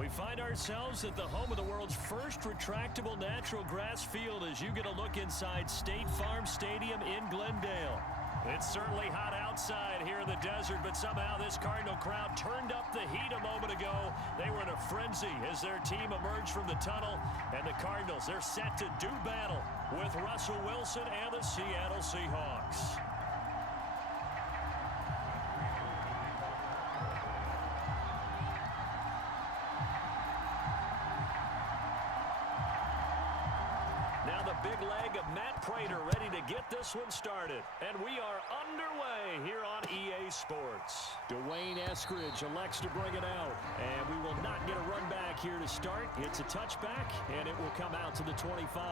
We find ourselves at the home of the world's first retractable natural grass field as you get a look inside State Farm Stadium in Glendale. It's certainly hot outside here in the desert, but somehow this Cardinal crowd turned up the heat a moment ago. They were in a frenzy as their team emerged from the tunnel, and the Cardinals, they're set to do battle with Russell Wilson and the Seattle Seahawks. Now the big leg of Matt Prater ready to get this one started. And we are underway here on EA Sports. Dwayne Eskridge elects to bring it out. And we will not get a run back here to start. It's a touchback, and it will come out to the 25.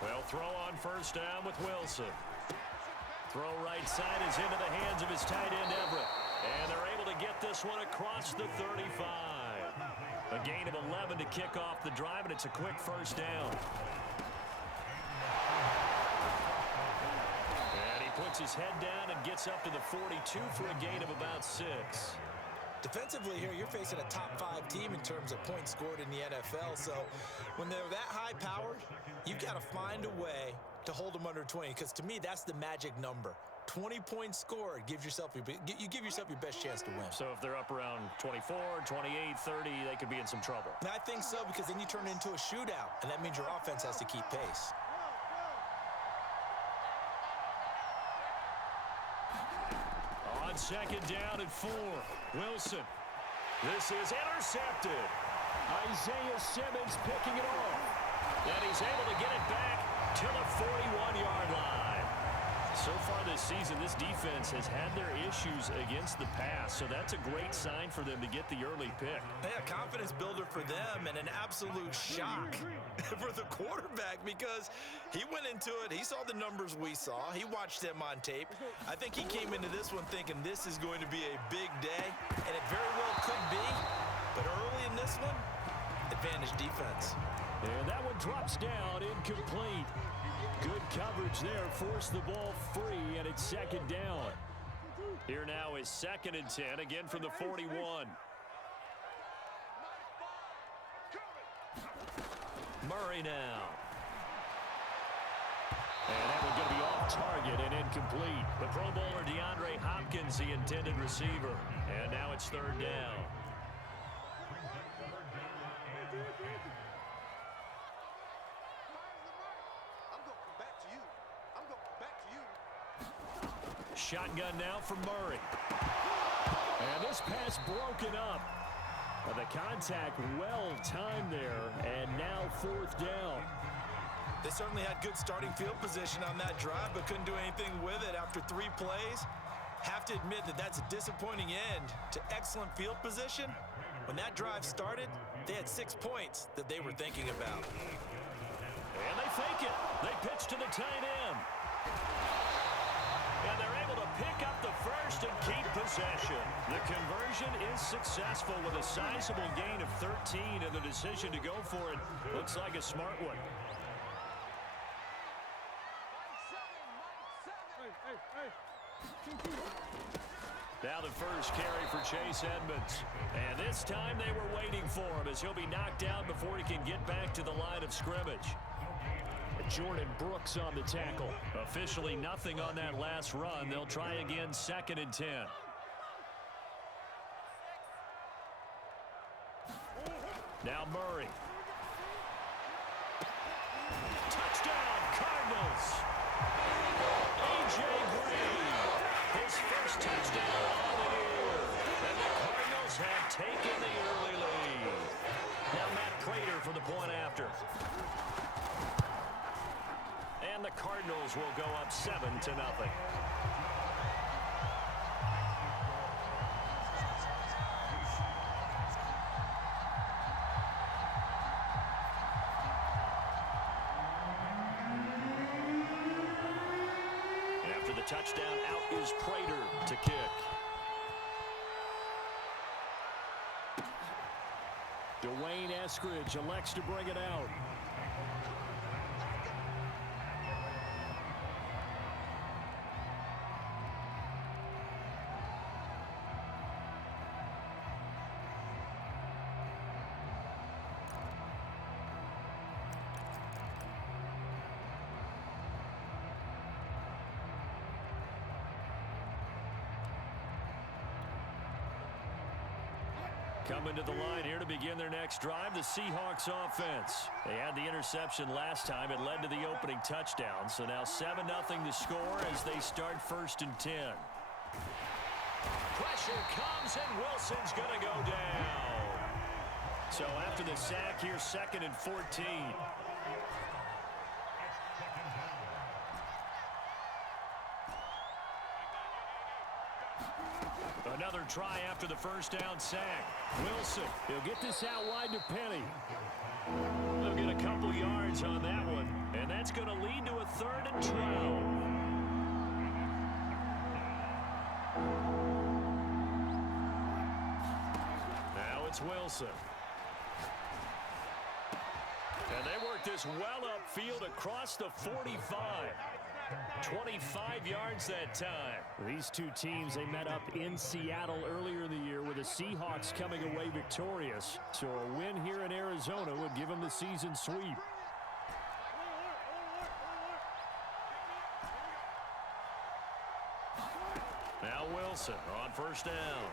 They'll throw on first down with Wilson. Throw right side is into the hands of his tight end, Everett. And they're able to get this one across the 35. A gain of 11 to kick off the drive, and it's a quick first down. And he puts his head down and gets up to the 42 for a gain of about 6. Defensively here, you're facing a top-5 team in terms of points scored in the NFL. So when they're that high-powered, you've got to find a way to hold them under 20. Because to me, that's the magic number. 20 points scored gives yourself you give yourself your best chance to win. So if they're up around 24, 28, 30, they could be in some trouble. And I think so, because then you turn it into a shootout, and that means your offense has to keep pace. On second down and 4, Wilson. This is intercepted. Isaiah Simmons picking it off. And he's able to get it back to the 41-yard line. So far this season, this defense has had their issues against the pass, so that's a great sign for them to get the early pick. Yeah, confidence builder for them and an absolute shock for the quarterback, because he went into it, he saw the numbers we saw, he watched them on tape. I think he came into this one thinking this is going to be a big day, and it very well could be, but early in this one, advantage defense. And that one drops down, incomplete. Good coverage there, forced the ball free, and it's second down. Here now is 2nd and 10, again from the 41. Murray now. And that one's going to be off target and incomplete. The Pro Bowler DeAndre Hopkins, the intended receiver. And now it's 3rd down. Shotgun now from Murray. And this pass broken up. The contact well timed there, and now 4th down. They certainly had good starting field position on that drive, but couldn't do anything with it after 3 plays. Have to admit that that's a disappointing end to excellent field position. When that drive started, they had 6 points that they were thinking about. And they fake it. They pitch to the tight end. And they're able to pick up the first and keep possession. The conversion is successful with a sizable gain of 13, and the decision to go for it looks like a smart one. Now the first carry for Chase Edmonds. And this time they were waiting for him as he'll be knocked out before he can get back to the line of scrimmage. Jordan Brooks on the tackle. Officially nothing on that last run. They'll try again, 2nd and 10. Now Murray. Touchdown, Cardinals. A.J. Green. His first touchdown of the year. And the Cardinals have taken the early lead. Now Matt Prater for the point after. And the Cardinals will go up 7-0. touchdown. Out is Prater to kick. Dwayne Eskridge elects to bring it out. Coming to the line here to begin their next drive, the Seahawks offense. They had the interception last time. It led to the opening touchdown. So now 7-0 the score as they start 1st and 10. Pressure comes, and Wilson's going to go down. So after the sack here, 2nd and 14. Another try after the first down sack. Wilson, he'll get this out wide to Penny. They'll get a couple yards on that one, and that's going to lead to a 3rd and 12. Now it's Wilson. And they work this well upfield across the 45. 25 yards that time. These two teams, they met up in Seattle earlier in the year with the Seahawks coming away victorious. So a win here in Arizona would give them the season sweep. Now Wilson on 1st down.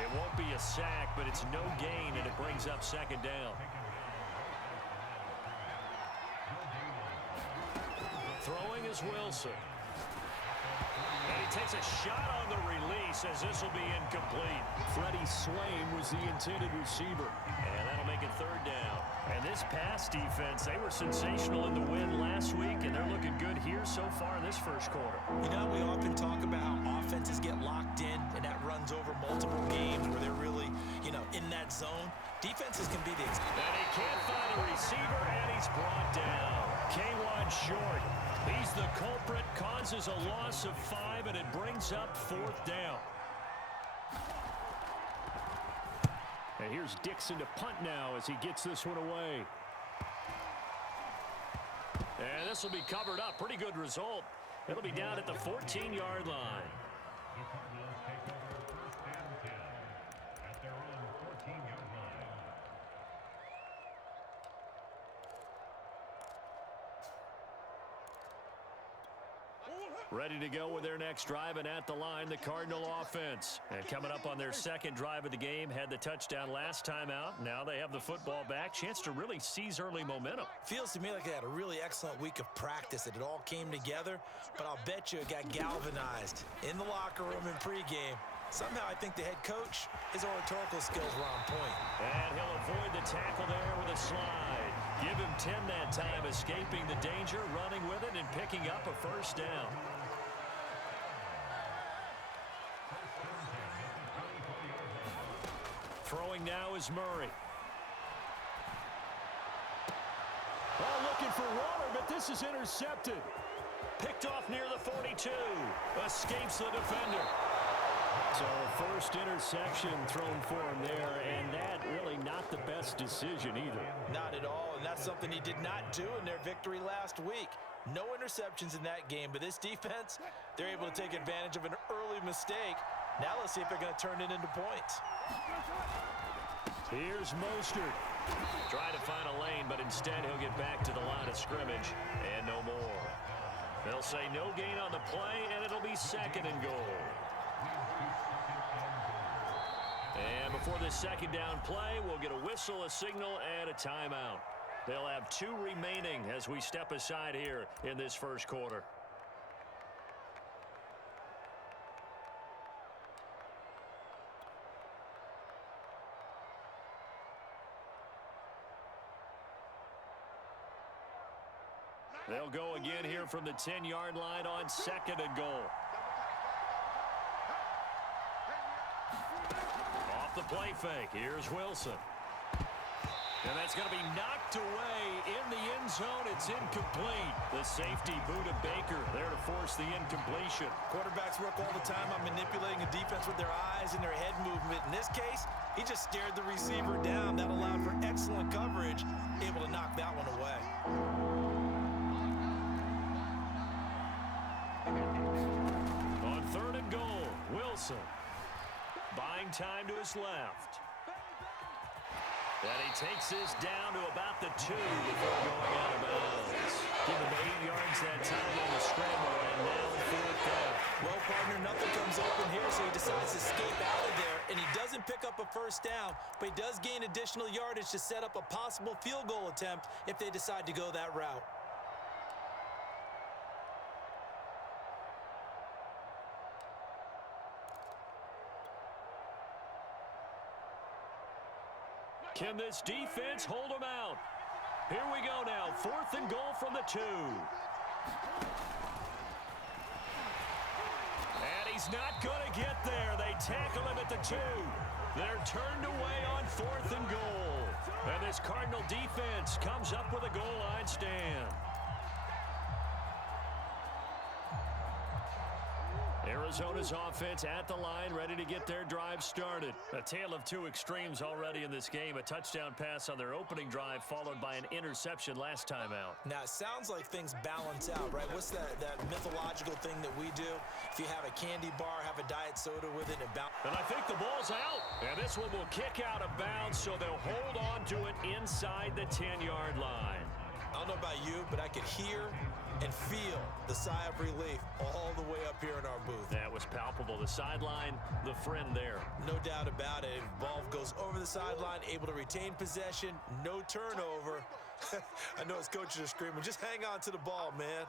It won't be a sack, but it's no gain, and it brings up 2nd down. Throwing is Wilson. And he takes a shot on the release as this will be incomplete. Freddie Swain was the intended receiver. And that'll make it 3rd down. And this pass defense, they were sensational in the win last week, and they're looking good here so far in this 1st quarter. You know, we often talk about how offenses get locked in, and that runs over multiple games where they're really, in that zone. Defenses can be the example. And he can't find a receiver, and he's brought down. K1 short. He's the culprit, causes a loss of 5, and it brings up 4th down. And here's Dixon to punt now as he gets this one away. And this will be covered up. Pretty good result. It'll be down at the 14-yard line. Ready to go with their next drive, and at the line, the Cardinal offense. And coming up on their 2nd drive of the game, had the touchdown last time out. Now they have the football back. Chance to really seize early momentum. Feels to me like they had a really excellent week of practice. It all came together, but I'll bet you it got galvanized in the locker room in pregame. Somehow I think the head coach, his oratorical skills were on point. And he'll avoid the tackle there with a slide. Give him 10 that time, escaping the danger, running with it, and picking up a 1st down. Throwing now is Murray. Oh, looking for water, but this is intercepted. Picked off near the 42. Escapes the defender. So first interception thrown for him there, and that really not the best decision either. Not at all, and that's something he did not do in their victory last week. No interceptions in that game, but this defense, they're able to take advantage of an early mistake. Now let's see if they're going to turn it into points. Here's Mostert. Try to find a lane, but instead he'll get back to the line of scrimmage, and no more. They'll say no gain on the play, and it'll be 2nd and goal. And before this 2nd down play, we'll get a whistle, a signal, and a timeout. They'll have 2 remaining as we step aside here in this 1st quarter. They'll go again here from the 10-yard line on 2nd and goal. Off the play fake, here's Wilson. And that's going to be knocked away in the end zone. It's incomplete. The safety, Budda Baker, there to force the incompletion. Quarterbacks work all the time on manipulating a defense with their eyes and their head movement. In this case, he just stared the receiver down. That allowed for excellent coverage, able to knock that one away. On 3rd and goal, Wilson. Buying time to his left. And he takes this down to about the 2 before going out of bounds. Give him 8 yards that time on the scramble, and now 4th down. Well, partner, nothing comes open here, so he decides to escape out of there. And he doesn't pick up a first down, but he does gain additional yardage to set up a possible field goal attempt if they decide to go that route. Can this defense hold him out? Here we go now. 4th and goal from the 2. And he's not going to get there. They tackle him at the 2. They're turned away on 4th and goal. And this Cardinal defense comes up with a goal line stand. Arizona's offense at the line, ready to get their drive started. A tale of 2 extremes already in this game. A touchdown pass on their opening drive, followed by an interception last time out. Now, it sounds like things balance out, right? What's that mythological thing that we do? If you have a candy bar, have a diet soda with it, and bounce. And I think the ball's out. And this one will kick out of bounds, so they'll hold on to it inside the 10-yard line. I don't know about you, but I could hear and feel the sigh of relief all the way up here in our booth. That was palpable. The sideline, the friend there. No doubt about it. Ball goes over the sideline, able to retain possession, no turnover. I know his coaches are screaming, just hang on to the ball, man.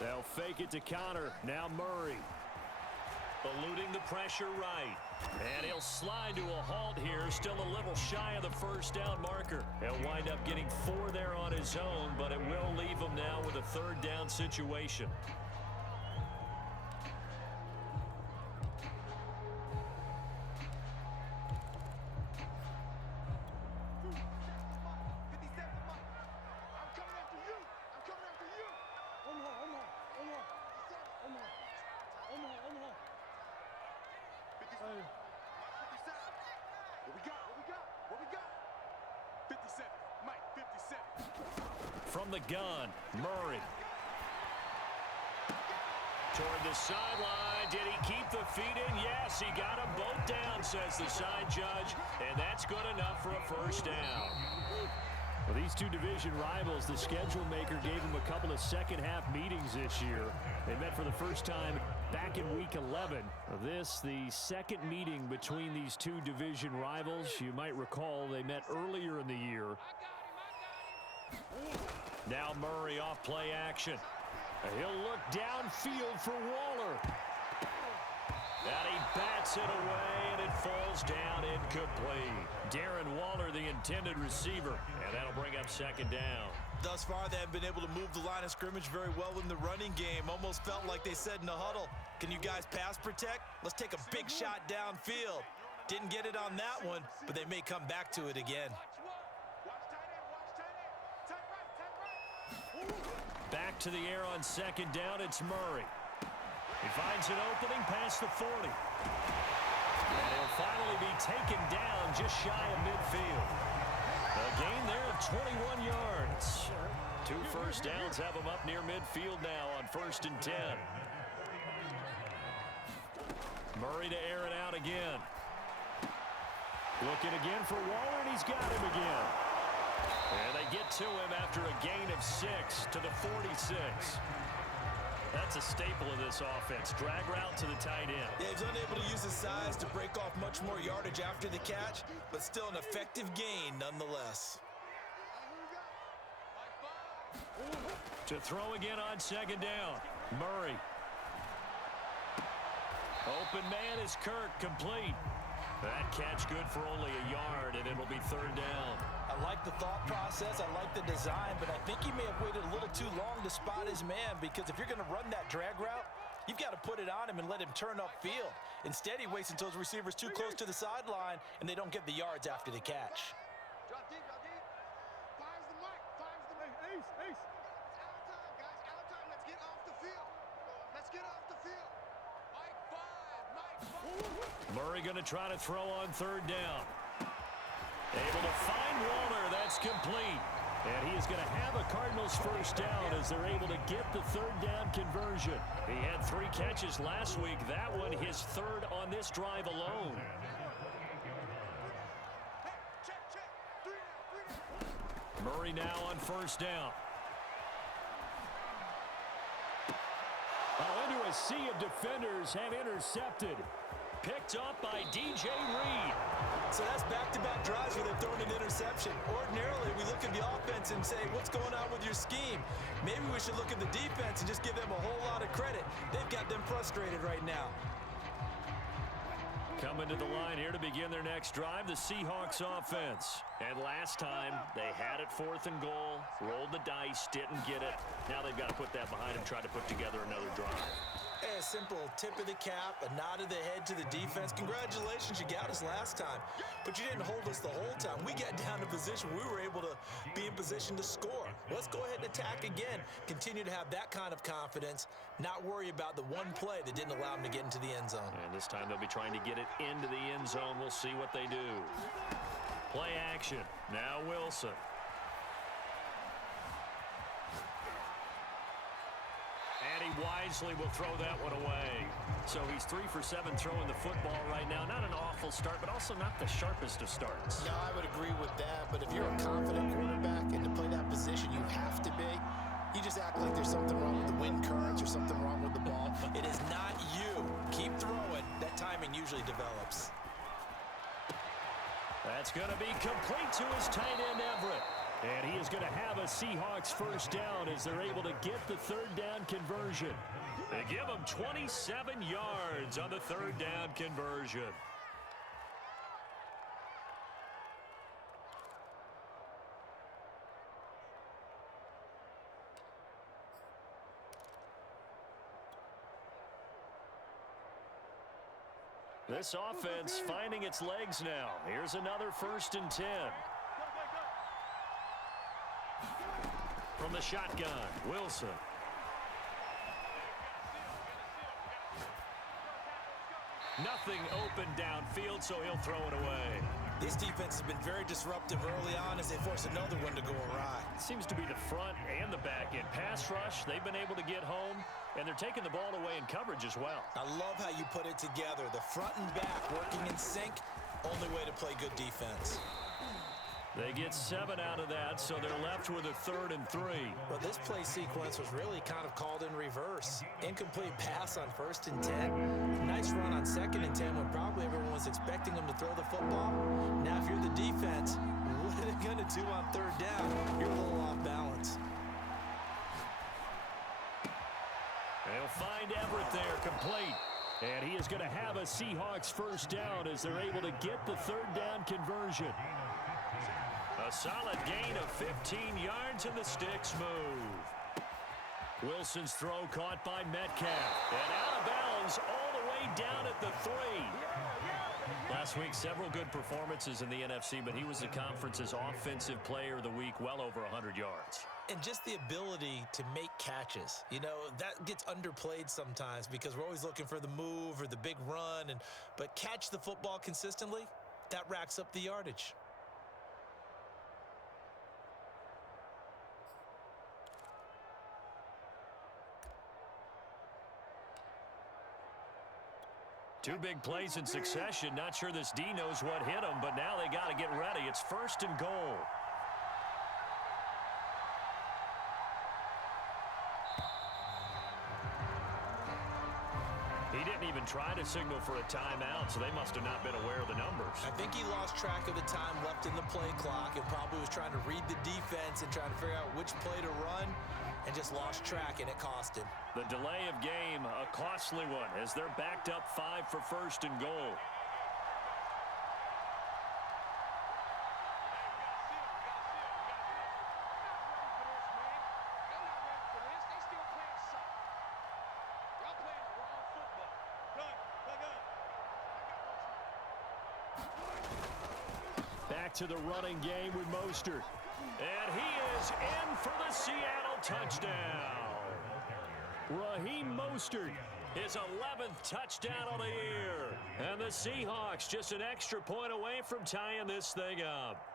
They'll fake it to Connor. Now Murray. Eluding the pressure right. And he'll slide to a halt here. Still a little shy of the first down marker. He'll wind up getting 4 there on his own, but it will leave him now with a 3rd down situation. From the gun, Murray. Toward the sideline. Did he keep the feet in? Yes, he got them both down, says the side judge. And that's good enough for a first down. Well, these two division rivals, the schedule maker gave them a couple of second-half meetings this year. They met for the first time back in Week 11. This, the second meeting between these two division rivals. You might recall they met earlier in the year. Now Murray off play action. He'll look downfield for Waller. And he bats it away, and it falls down incomplete. Darren Waller, the intended receiver, and that'll bring up second down. Thus far, they have been able to move the line of scrimmage very well in the running game. Almost felt like they said in the huddle, can you guys pass protect? Let's take a big shot downfield. Didn't get it on that one, but they may come back to it again. Back to the air on second down, it's Murray. He finds an opening past the 40. And he'll finally be taken down just shy of midfield. A gain there of 21 yards. 2 first downs have him up near midfield now on 1st and 10. Murray to air it out again. Looking again for Waller, and he's got him again. And they get to him after a gain of 6 to the 46. That's a staple of this offense. Drag route to the tight end. Yeah, he's unable to use his size to break off much more yardage after the catch, but still an effective gain nonetheless. To throw again on second down. Murray. Open man is Kirk, complete. That catch good for only a yard, and it'll be 3rd down. I like the thought process. I like the design, but I think he may have waited a little too long to spot his man, because if you're going to run that drag route, you've got to put it on him and let him turn upfield. Instead, he waits until his receiver's too close to the sideline, and they don't get the yards after the catch. Drop deep, drop deep. Finds the mark, finds the mark. Ace, ace. It's our time, guys, our time. Let's get off the field. Let's get off the field. Mike 5, Mike 5. Murray going to try to throw on third down. Able to find Waller. That's complete. And he is going to have a Cardinals first down as they're able to get the third down conversion. He had 3 catches last week. That one his third on this drive alone. Murray now on first down. Into a sea of defenders have intercepted. Picked up by DJ Reed. So that's back-to-back drives where they've thrown an interception. Ordinarily, we look at the offense and say, what's going on with your scheme? Maybe we should look at the defense and just give them a whole lot of credit. They've got them frustrated right now. Coming to the line here to begin their next drive, the Seahawks offense. And last time, they had it 4th and goal, rolled the dice, didn't get it. Now they've got to put that behind them, try to put together another drive. A simple tip of the cap, a nod of the head to the defense. Congratulations, you got us last time, but you didn't hold us the whole time. We got down to position. We were able to be in position to score. Let's go ahead and attack again. Continue to have that kind of confidence, not worry about the one play that didn't allow them to get into the end zone. And this time they'll be trying to get it into the end zone. We'll see what they do. Play action. Now Wilson. And he wisely will throw that one away. So he's 3 for 7 throwing the football right now. Not an awful start, but also not the sharpest of starts. Yeah, I would agree with that. But if you're a confident quarterback and to play that position, you have to be. You just act like there's something wrong with the wind currents or something wrong with the ball. It is not you. Keep throwing. That timing usually develops. That's going to be complete to his tight end, Everett. And he is going to have a Seahawks first down as they're able to get the third down conversion. They give him 27 yards on the third down conversion. This offense finding its legs now. Here's another 1st and 10. From the shotgun, Wilson. Nothing open downfield, so he'll throw it away. This defense has been very disruptive early on as they force another one to go awry. Seems to be the front and the back end. Pass rush, they've been able to get home, and they're taking the ball away in coverage as well. I love how you put it together. The front and back working in sync, only way to play good defense. They get 7 out of that, so they're left with a 3rd and 3. Well, this play sequence was really kind of called in reverse. Incomplete pass on 1st and 10. Nice run on 2nd and 10 when probably everyone was expecting them to throw the football. Now, if you're the defense, what are they going to do on 3rd down? You're a little off balance. They'll find Everett there, complete. And he is going to have a Seahawks first down as they're able to get the third down conversion. A solid gain of 15 yards, and the sticks move. Wilson's throw caught by Metcalf. And out of bounds all the way down at the 3. Last week, several good performances in the NFC, but he was the conference's offensive player of the week, well over 100 yards. And just the ability to make catches. You know, that gets underplayed sometimes because we're always looking for the move or the big run. But catch the football consistently, that racks up the yardage. Two big plays in succession. Not sure this D knows what hit him, but now they got to get ready. It's 1st and goal. He didn't even try to signal for a timeout, so they must have not been aware of the numbers. I think he lost track of the time left in the play clock and probably was trying to read the defense and trying to figure out which play to run and just lost track, and it cost him. The delay of game, a costly one, as they're backed up 5 for 1st and goal. to the running game with Mostert. And he is in for the Seattle touchdown. Raheem Mostert, his 11th touchdown of the year. And the Seahawks just an extra point away from tying this thing up.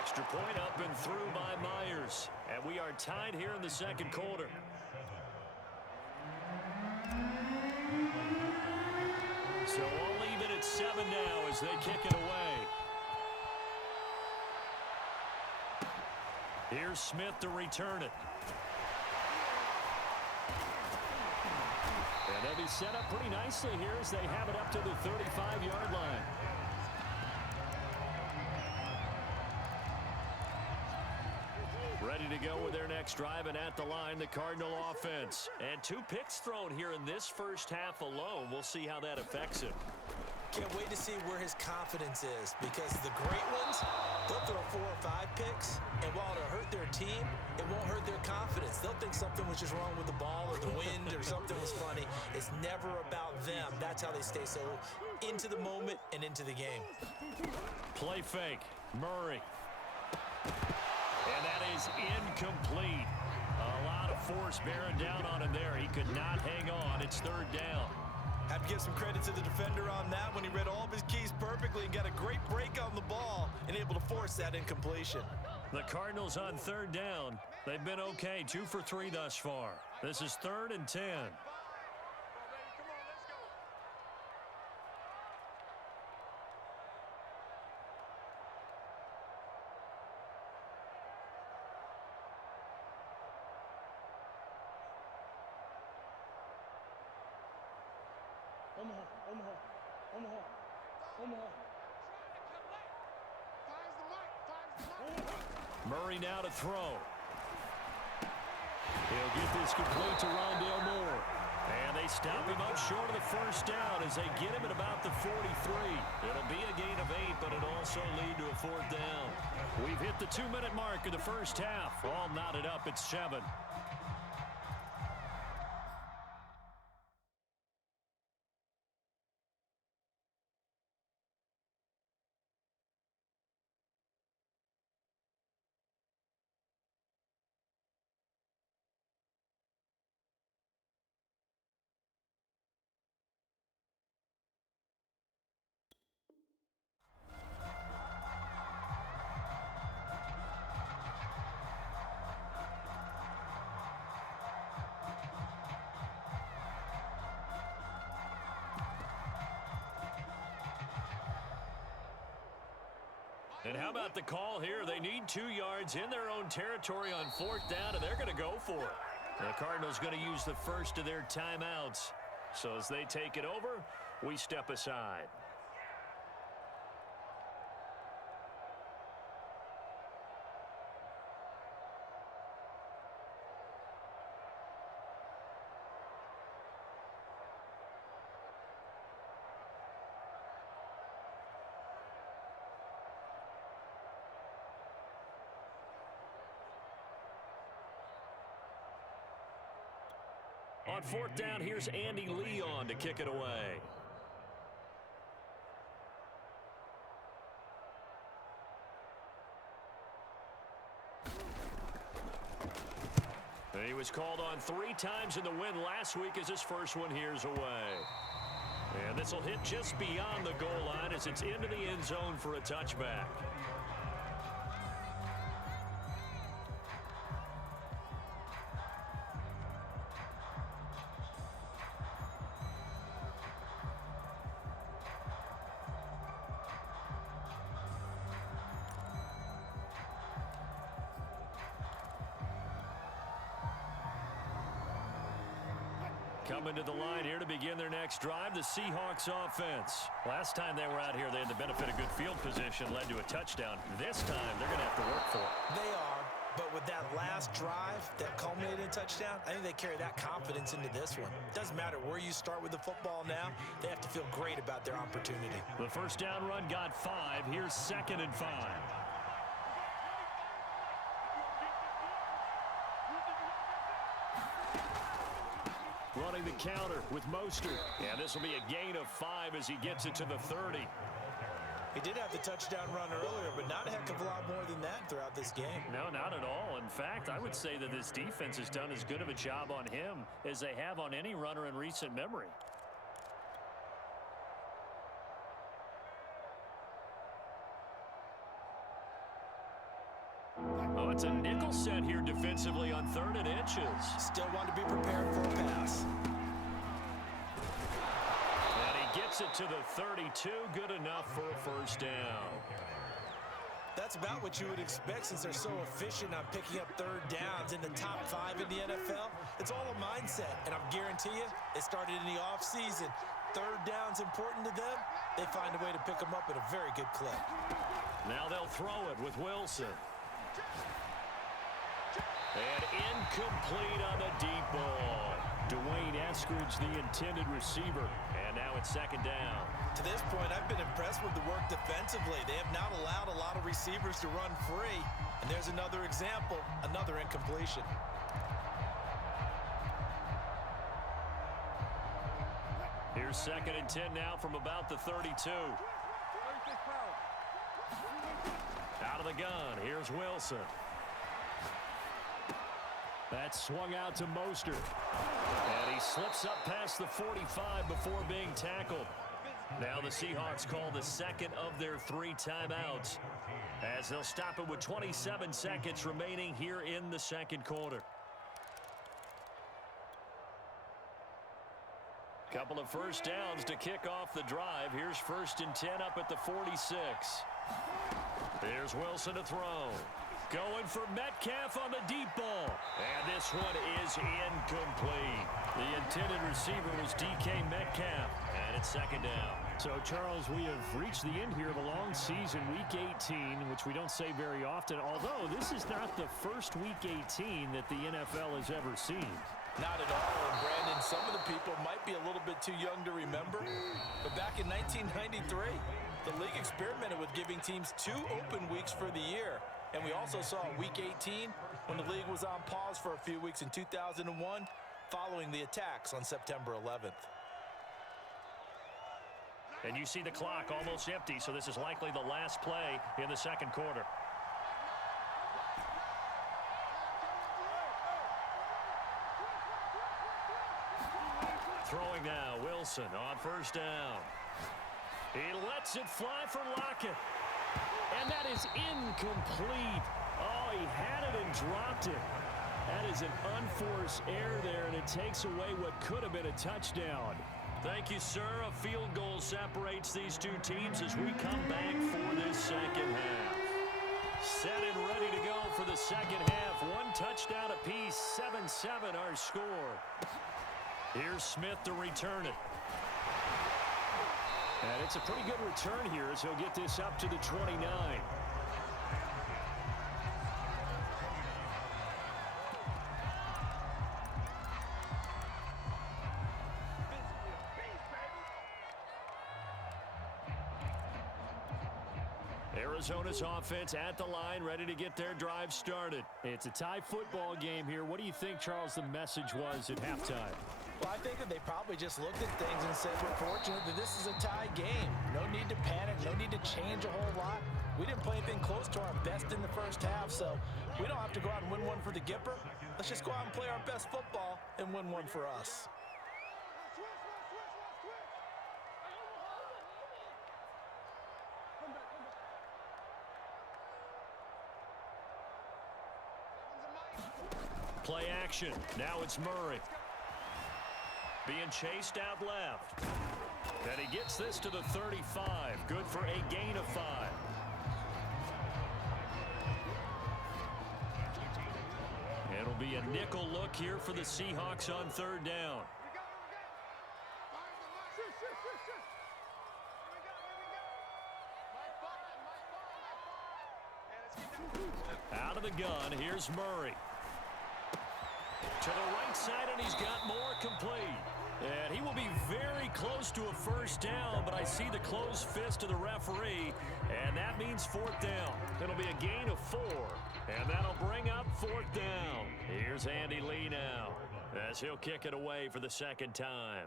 Extra point up and through by Myers. And we are tied here in the second quarter. So all even at 7 now as they kick it away. Here's Smith to return it. And they'll be set up pretty nicely here as they have it up to the 35-yard line. Ready to go with their next drive, and at the line, the Cardinal offense. And 2 picks thrown here in this first half alone. We'll see how that affects him. Can't wait to see where his confidence is, because the great ones, they'll throw 4 or 5 picks, and while it'll hurt their team, it won't hurt their confidence. They'll think something was just wrong with the ball or the wind or something was funny. It's never about them. That's how they stay so into the moment and into the game. Play fake. Murray. And that is incomplete. A lot of force bearing down on him there. He could not hang on. It's 3rd down. Have to give some credit to the defender on that when he read all of his keys perfectly and got a great break on the ball and able to force that incompletion. The Cardinals on 3rd down. They've been okay. 2 for 3 thus far. This is 3rd and 10. Murray now to throw. He'll get this complete to Rondale Moore. And they stop him up short of the 1st down as they get him at about the 43. It'll be a gain of 8, but it'll also lead to a 4th down. We've hit the 2-minute mark of the first half. All knotted up at 7. And how about the call here? They need 2 yards in their own territory on 4th down, and they're going to go for it. The Cardinals going to use the first of their timeouts. So as they take it over, we step aside. On 4th down, here's Andy Leon to kick it away. He was called on 3 times in the win last week as his first one here's away. And this will hit just beyond the goal line as it's into the end zone for a touchback. Coming to the line here to begin their next drive, the Seahawks offense. Last time they were out here, they had the benefit of good field position, led to a touchdown. This time, they're going to have to work for it. They are, But with that last drive that culminated in a touchdown, I think they carry that confidence into this one. Doesn't matter where you start with the football now, they have to feel great about their opportunity. The first down run got 5. Here's 2nd and 5. Running the counter with Mostert. And this will be a gain of 5 as he gets it to the 30. He did have the touchdown run earlier, but not a heck of a lot more than that throughout this game. No, not at all. In fact, I would say that this defense has done as good of a job on him as they have on any runner in recent memory. Oh, it's a nickel set here defensively on 3rd and inches. Still want to be prepared for a pass. Gets it to the 32. Good enough for a first down. That's about what you would expect since they're so efficient on picking up 3rd downs in the top 5 in the NFL. It's all a mindset, and I guarantee you, it started in the offseason. 3rd down's important to them. They find a way to pick them up at a very good clip. Now they'll throw it with Wilson. And incomplete on the deep ball. Dwayne Eskridge, the intended receiver. And now it's 2nd down. To this point, I've been impressed with the work defensively. They have not allowed a lot of receivers to run free. And there's another example, another incompletion. Here's 2nd and 10 now from about the 32. Out of the gun, here's Wilson. That's swung out to Mostert. And he slips up past the 45 before being tackled. Now the Seahawks call the 2nd of their 3 timeouts as they'll stop it with 27 seconds remaining here in the 2nd quarter. Couple of first downs to kick off the drive. Here's 1st and 10 up at the 46. Here's Wilson to throw. Going for Metcalf on the deep ball. And this one is incomplete. The intended receiver was DK Metcalf. And it's 2nd down. So, Charles, we have reached the end here of a long season, Week 18, which we don't say very often, although this is not the first Week 18 that the NFL has ever seen. Not at all, and Brandon, some of the people might be a little bit too young to remember, but back in 1993, the league experimented with giving teams 2 open weeks for the year. And we also saw Week 18 when the league was on pause for a few weeks in 2001 following the attacks on September 11th. And you see the clock almost empty, so this is likely the last play in the 2nd quarter. Throwing now, Wilson on 1st down. He lets it fly for Lockett. And that is incomplete. Oh, he had it and dropped it. That is an unforced error there, and it takes away what could have been a touchdown. Thank you, sir. A field goal separates these 2 teams as we come back for this 2nd half. Set and ready to go for the 2nd half. 1 touchdown apiece, 7-7 our score. Here's Smith to return it. And it's a pretty good return here as he'll get this up to the 29. Arizona's offense at the line, ready to get their drive started. It's a tie football game here. What do you think, Charles, the message was at halftime? Well, I think that they probably just looked at things and said, we're fortunate that this is a tie game. No need to panic, no need to change a whole lot. We didn't play anything close to our best in the first half, so we don't have to go out and win one for the Gipper. Let's just go out and play our best football and win one for us. Play action. Now it's Murray. Being chased out left. And he gets this to the 35. Good for a gain of 5. It'll be a nickel look here for the Seahawks on 3rd down. Out out of the gun. Here's Murray. To the right side, and he's got more complete. And he will be very close to a first down, but I see the closed fist of the referee, and that means fourth down. It'll be a gain of 4, and that'll bring up fourth down. Here's Andy Lee now, as he'll kick it away for the second time.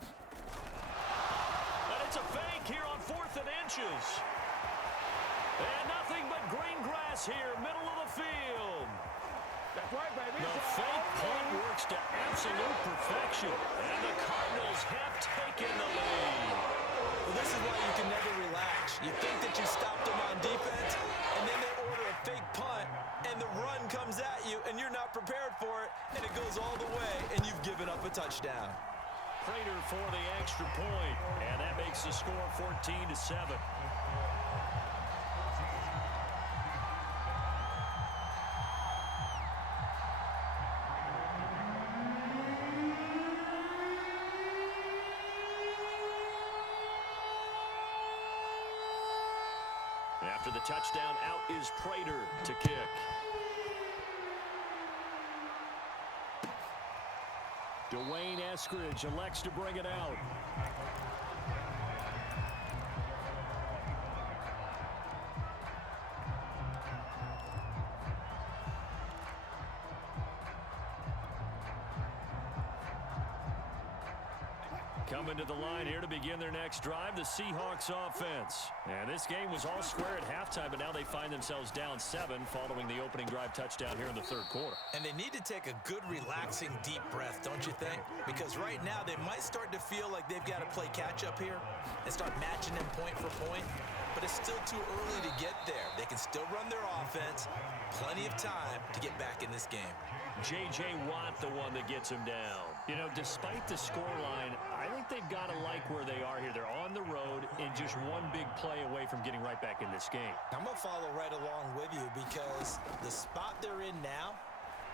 And it's a fake here on 4th and inches. And nothing but green grass here, middle of the field. That's right, baby. The fake punt works to absolute perfection, and the Cardinals have taken the lead. Well, this is why you can never relax. You think that you stopped them on defense, and then they order a fake punt, and the run comes at you, and you're not prepared for it, and it goes all the way, and you've given up a touchdown. Prater for the extra point, and that makes the score 14-7. After the touchdown, out is Prater to kick. Dwayne Eskridge elects to bring it out. Coming to the line here to begin their next drive, the Seahawks offense. And this game was all square at halftime, but now they find themselves down 7 following the opening drive touchdown here in the third quarter. And they need to take a good, relaxing, deep breath, don't you think? Because right now they might start to feel like they've got to play catch-up here and start matching them point for point. But it's still too early to get there. They can still run their offense. Plenty of time to get back in this game. J.J. Watt, the one that gets him down. You know, despite the scoreline, I think they've got to like where they are here. They're on the road and just one big play away from getting right back in this game. I'm going to follow right along with you because the spot they're in now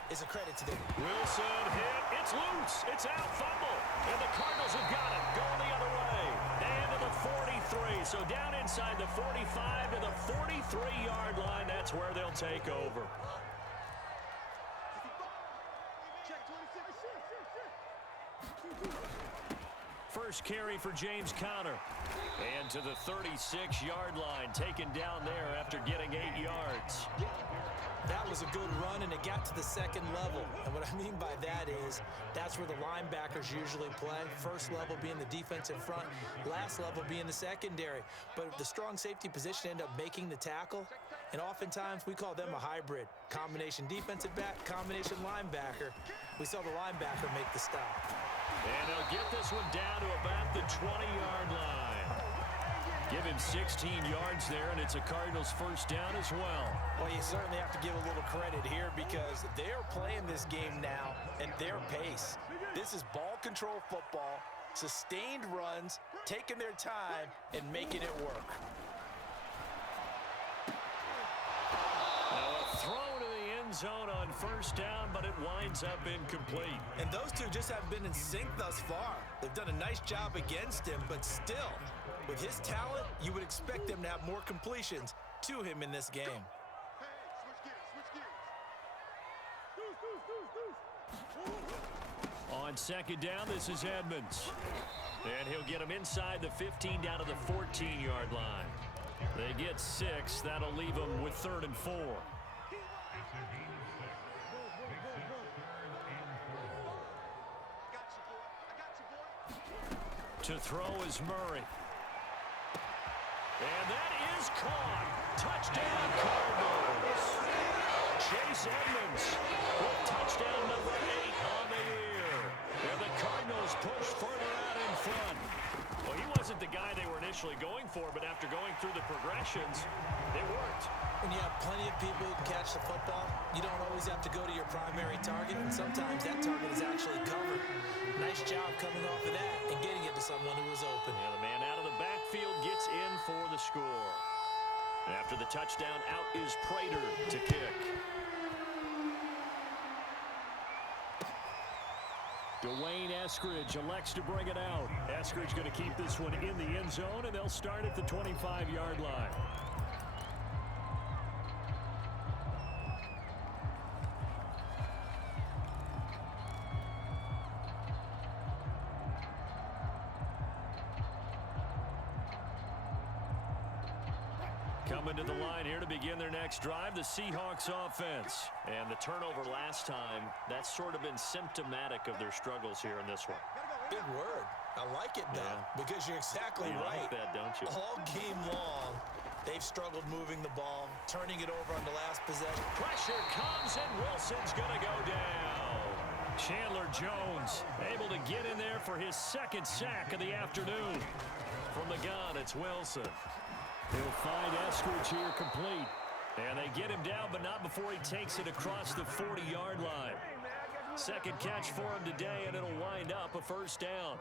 is a credit to them. Wilson hit. It's loose. It's out. Fumble. And the Cardinals have got it. Going the other way. And to the 43. So down inside the 45 to the 43-yard line. That's where they'll take over. First carry for James Conner. And to the 36-yard line, taken down there after getting 8 yards. That was a good run, and it got to the second level. And what I mean by that is that's where the linebackers usually play. First level being the defensive front, last level being the secondary. But the strong safety position ended up making the tackle, and oftentimes we call them a hybrid. Combination defensive back, combination linebacker. We saw the linebacker make the stop. And they'll get this one down to about the 20-yard line. Give him 16 yards there, and it's a Cardinals first down as well. Well, you certainly have to give a little credit here because they're playing this game now at their pace. This is ball control football, sustained runs, taking their time, and making it work. Now a throw to the end zone on first down, but it winds up incomplete. And those two just haven't been in sync thus far. They've done a nice job against him, but still, with his talent, you would expect them to have more completions to him in this game. On second down, this is Edmonds. And he'll get him inside the 15 down to the 14-yard line. They get 6. That'll leave them with 3rd and 4. To throw is Murray. And that is caught. Touchdown, Cardinals. Chase Edmonds with touchdown number 8 on the year. And the Cardinals push further out in front. Well, he wasn't the guy they were initially going for, but after going through the progressions, it worked. When you have plenty of people who can catch the football, you don't always have to go to your primary target, and sometimes that target is actually covered. Nice job coming off of that and getting it to someone who was open. And the man out of the backfield gets in for the score. And after the touchdown, out is Prater to kick. Dwayne Eskridge elects to bring it out. Eskridge going to keep this one in the end zone, and they'll start at the 25-yard line. Coming to the line here to begin their next drive, the Seahawks offense. And the turnover last time, that's sort of been symptomatic of their struggles here in this one. Big word. I like it, though, because you're exactly right. You like that, don't you? All game long, they've struggled moving the ball, turning it over on the last possession. Pressure comes, and Wilson's going to go down. Chandler Jones able to get in there for his second sack of the afternoon. From the gun, it's Wilson. He'll find Eskridge here complete. And they get him down, but not before he takes it across the 40-yard line. Second catch for him today, and it'll wind up a first down.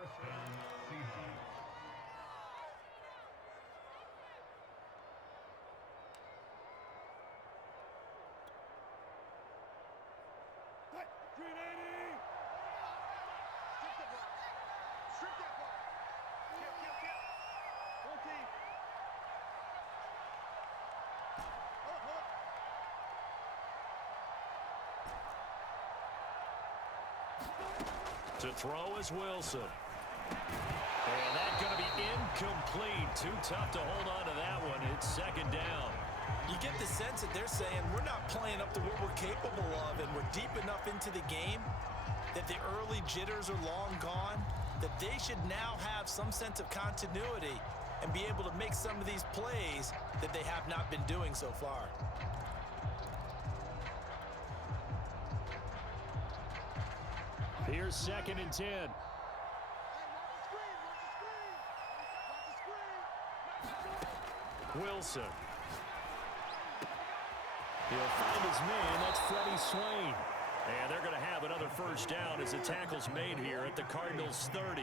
To throw is Wilson. And that's going to be incomplete. Too tough to hold on to that one. It's second down. You get the sense that they're saying we're not playing up to what we're capable of, and we're deep enough into the game that the early jitters are long gone, that they should now have some sense of continuity and be able to make some of these plays that they have not been doing so far. Here's second and 10. Wilson. He'll find his man. That's Freddie Swain. And they're going to have another first down as the tackle's made here at the Cardinals' 30.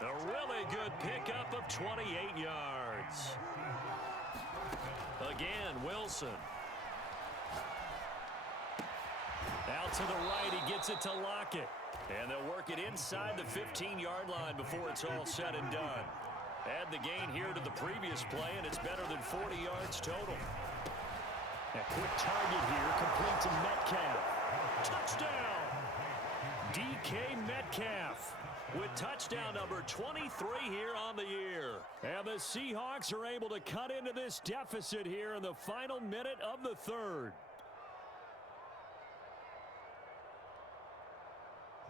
A really good pickup of 28 yards. Again, Wilson. Out to the right, he gets it to Lockett. And they'll work it inside the 15-yard line before it's all said and done. Add the gain here to the previous play, and it's better than 40 yards total. A quick target here, complete to Metcalf. Touchdown! DK Metcalf with touchdown number 23 here on the year. And the Seahawks are able to cut into this deficit here in the final minute of the third.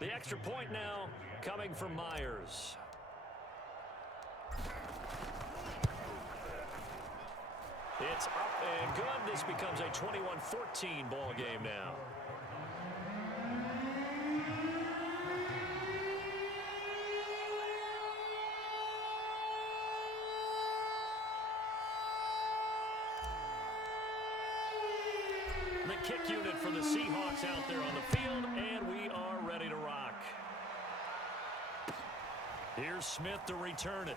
The extra point now coming from Myers. It's up and good. This becomes a 21-14 ball game now. The kick unit for the Seahawks out there on the field, and we are ready to rock. Here's Smith to return it.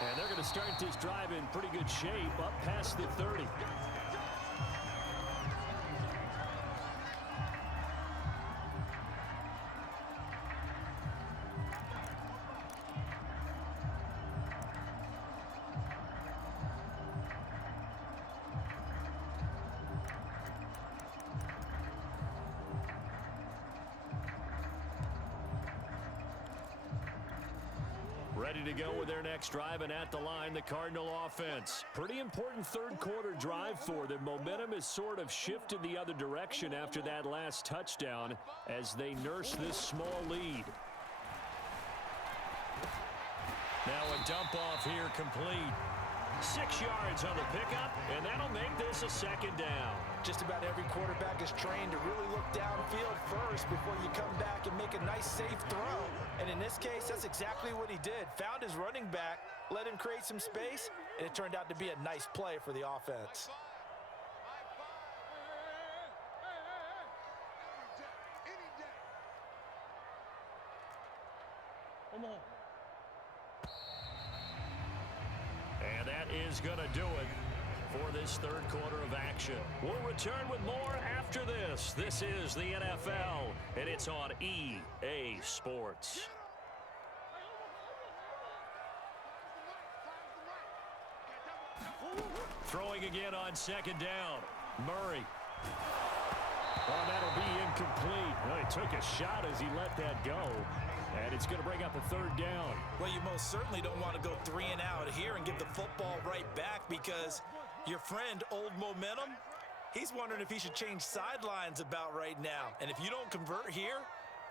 And they're going to start this drive in pretty good shape up past the 30. Ready to go with their next drive, and at the line, the Cardinal offense. Pretty important third quarter drive for them. Momentum has sort of shifted the other direction after that last touchdown as they nurse this small lead. Now a dump off here complete. 6 yards on the pickup, and that'll make this a second down. Just about every quarterback is trained to really look downfield first before you come back and make a nice, safe throw. And in this case, that's exactly what he did. Found his running back, let him create some space, and it turned out to be a nice play for the offense. Come on. And that is going to do it for this third quarter of action. We'll return with more after this. This is the NFL, and it's on EA Sports. Throwing again on second down. Murray. Oh, that'll be incomplete. Well, he took a shot as he let that go. And it's going to bring up a third down. Well, you most certainly don't want to go 3 and out here and give the football right back, because your friend, Old Momentum, he's wondering if he should change sidelines about right now. And if you don't convert here,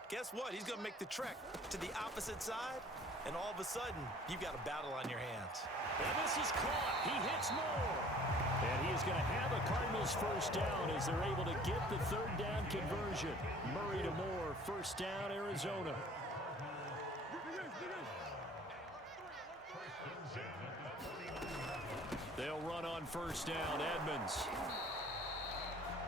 guess what? He's going to make the trek to the opposite side, and all of a sudden, you've got a battle on your hands. And this is caught. He hits Moore. And he is going to have a Cardinals first down as they're able to get the third down conversion. Murray to Moore, first down, Arizona. They'll run on first down. Edmonds.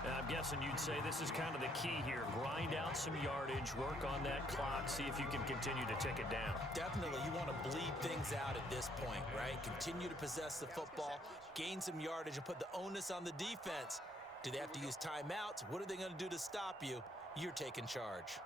And I'm guessing you'd say this is kind of the key here. Grind out some yardage, work on that clock, see if you can continue to tick it down. Definitely, you want to bleed things out at this point, right? Continue to possess the football, gain some yardage, and put the onus on the defense. Do they have to use timeouts? What are they going to do to stop you? You're taking charge.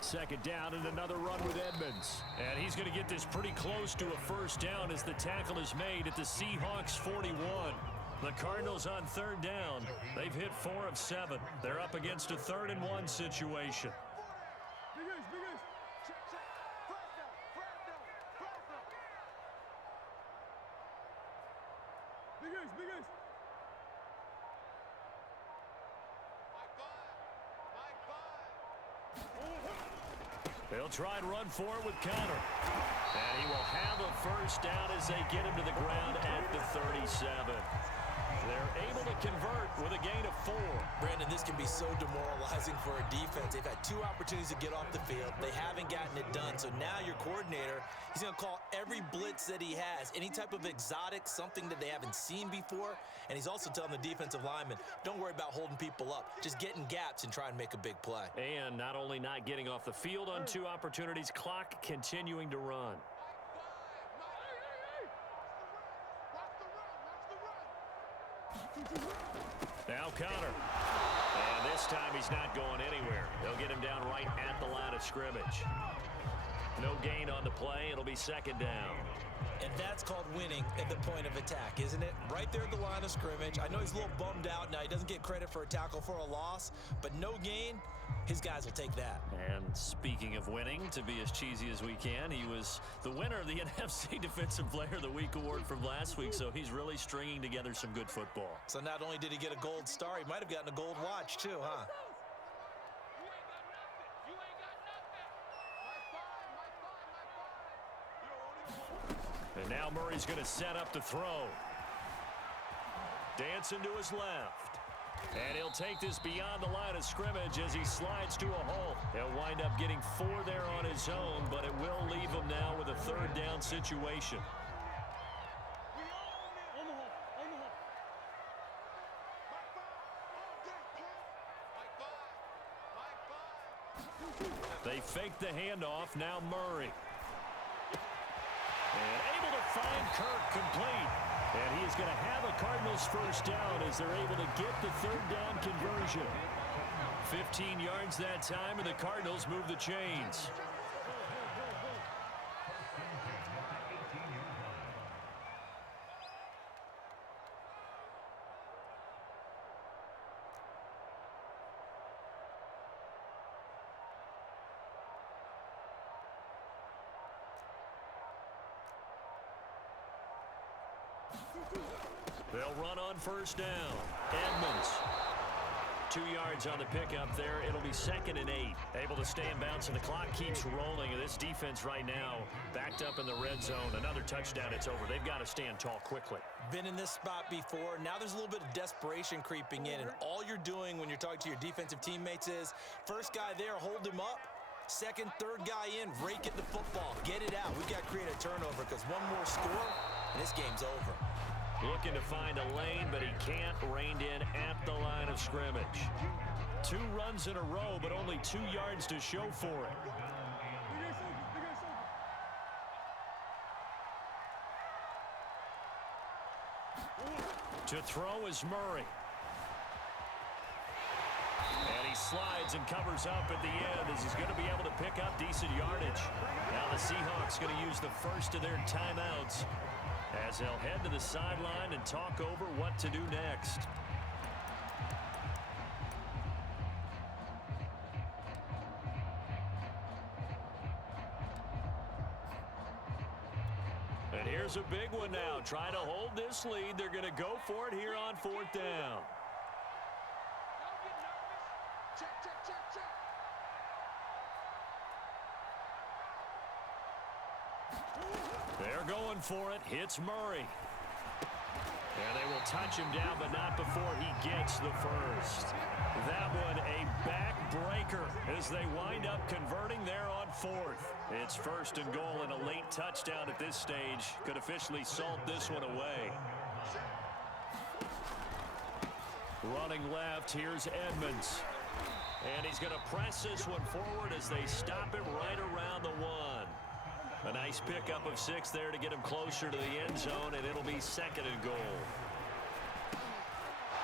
Second down and another run with Edmonds. And he's going to get this pretty close to a first down as the tackle is made at the Seahawks 41. The Cardinals on third down. They've hit 4 of 7. They're up against a 3rd and 1 situation. They'll try and run for it with Conner. And he will have a first down as they get him to the ground at the 37. They're able to convert with a gain of 4. Brandon, this can be so demoralizing for a defense. They've had 2 opportunities to get off the field. They haven't gotten it done. So now your coordinator, he's going to call every blitz that he has, any type of exotic, something that they haven't seen before. And he's also telling the defensive lineman, don't worry about holding people up. Just get in gaps and try and make a big play. And not only not getting off the field on 2 opportunities, clock continuing to run. Now Conner. And this time he's not going anywhere. They'll get him down right at the line of scrimmage. No gain on the play. It'll be second down. And that's called winning at the point of attack, isn't it? Right there at the line of scrimmage. I know he's a little bummed out now. He doesn't get credit for a tackle for a loss, but no gain, his guys will take that. And speaking of winning, to be as cheesy as we can, he was the winner of the NFC Defensive Player of the Week award from last week, so he's really stringing together some good football. So not only did he get a gold star, he might have gotten a gold watch too, huh? And now Murray's going to set up the throw. Dancing to his left. And he'll take this beyond the line of scrimmage as he slides to a hole. He'll wind up getting 4 there on his own, but it will leave him now with a 3rd down situation. They fake the handoff. Now Murray. And able to find Kirk complete. And he is going to have a Cardinals first down as they're able to get the 3rd down conversion. 15 yards that time, and the Cardinals move the chains. They'll run on first down. Edmonds. 2 yards on the pickup there. It'll be 2nd and 8. Able to stay in bounds, and the clock keeps rolling. And this defense right now backed up in the red zone. Another touchdown, it's over. They've got to stand tall quickly. Been in this spot before. Now there's a little bit of desperation creeping in. And all you're doing when you're talking to your defensive teammates is, first guy there, hold him up. Second, third guy in, rake at the football. Get it out. We've got to create a turnover because one more score, and this game's over. Looking to find a lane, but he can't. Reined in at the line of scrimmage. 2 runs in a row, but only 2 yards to show for it. To throw is Murray. And he slides and covers up at the end as he's going to be able to pick up decent yardage. Now the Seahawks going to use the first of their timeouts as they'll head to the sideline and talk over what to do next. And here's a big one now. Trying to hold this lead. They're going to go for it here on 4th down. Don't get nervous. Check, check, check, check. They're going for it. Hits Murray. And they will touch him down, but not before he gets the first. That one a backbreaker as they wind up converting there on 4th. It's 1st and goal, and a late touchdown at this stage could officially salt this one away. Running left, here's Edmonds. And he's going to press this one forward as they stop him right around the 1. A nice pickup of 6 there to get him closer to the end zone, and it'll be 2nd and goal.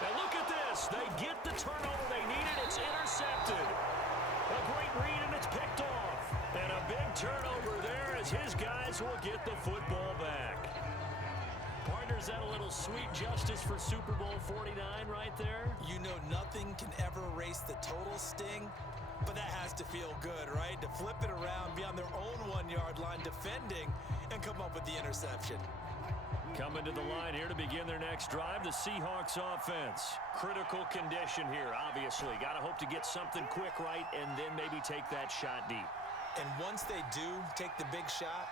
And look at this. They get the turnover they needed. It's intercepted. A great read, and it's picked off. And a big turnover there as his guys will get the football back. Partner, is that a little sweet justice for Super Bowl 49 right there? You know nothing can ever erase the total sting, but that has to feel good, right? To flip it around, be on their own 1-yard line defending, and come up with the interception. Coming to the line here to begin their next drive, the Seahawks offense. Critical condition here, obviously. Got to hope to get something quick right and then maybe take that shot deep. And once they do take the big shot,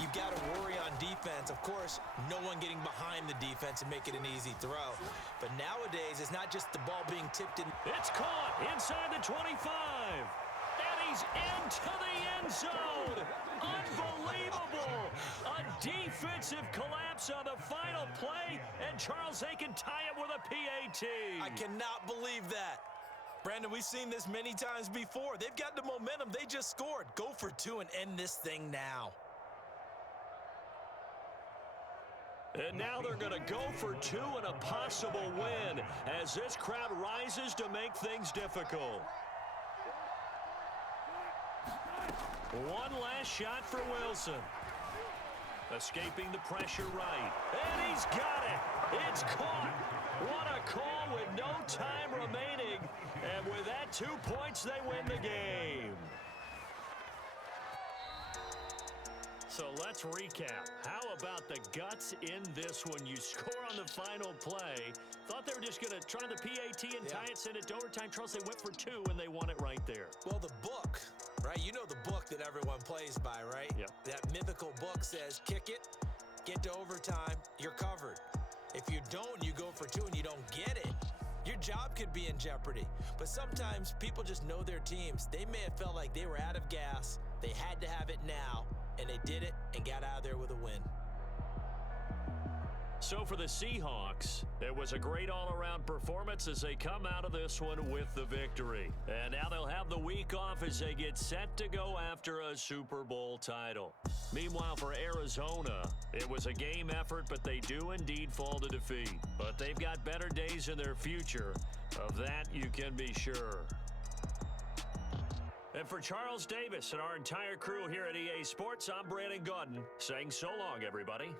you've got to worry on defense. Of course, no one getting behind the defense and make it an easy throw. But nowadays, it's not just the ball being tipped in. It's caught inside the 25. And he's into the end zone. Unbelievable. A defensive collapse on the final play, and Charles, they can tie it with a PAT. I cannot believe that. Brandon, we've seen this many times before. They've got the momentum. They just scored. Go for 2 and end this thing now. And now they're going to go for 2 and a possible win as this crowd rises to make things difficult. One last shot for Wilson. Escaping the pressure right. And he's got it. It's caught. What a call with no time remaining. And with that 2 points, they win the game. So let's recap. How about the guts in this one? You score on the final play. Thought they were just going to try the PAT and tie it, send it to overtime. Charles, they went for 2, and they won it right there. Well, the book, right? You know the book that everyone plays by, right? Yep. That mythical book says, kick it, get to overtime, you're covered. If you don't, you go for 2 and you don't get it, your job could be in jeopardy. But sometimes people just know their teams. They may have felt like they were out of gas. They had to have it now, and they did it and got out of there with a win. So for the Seahawks, it was a great all-around performance as they come out of this one with the victory. And now they'll have the week off as they get set to go after a Super Bowl title. Meanwhile, for Arizona, it was a game effort, but they do indeed fall to defeat. But they've got better days in their future. Of that, you can be sure. And for Charles Davis and our entire crew here at EA Sports, I'm Brandon Gaudin saying so long, everybody.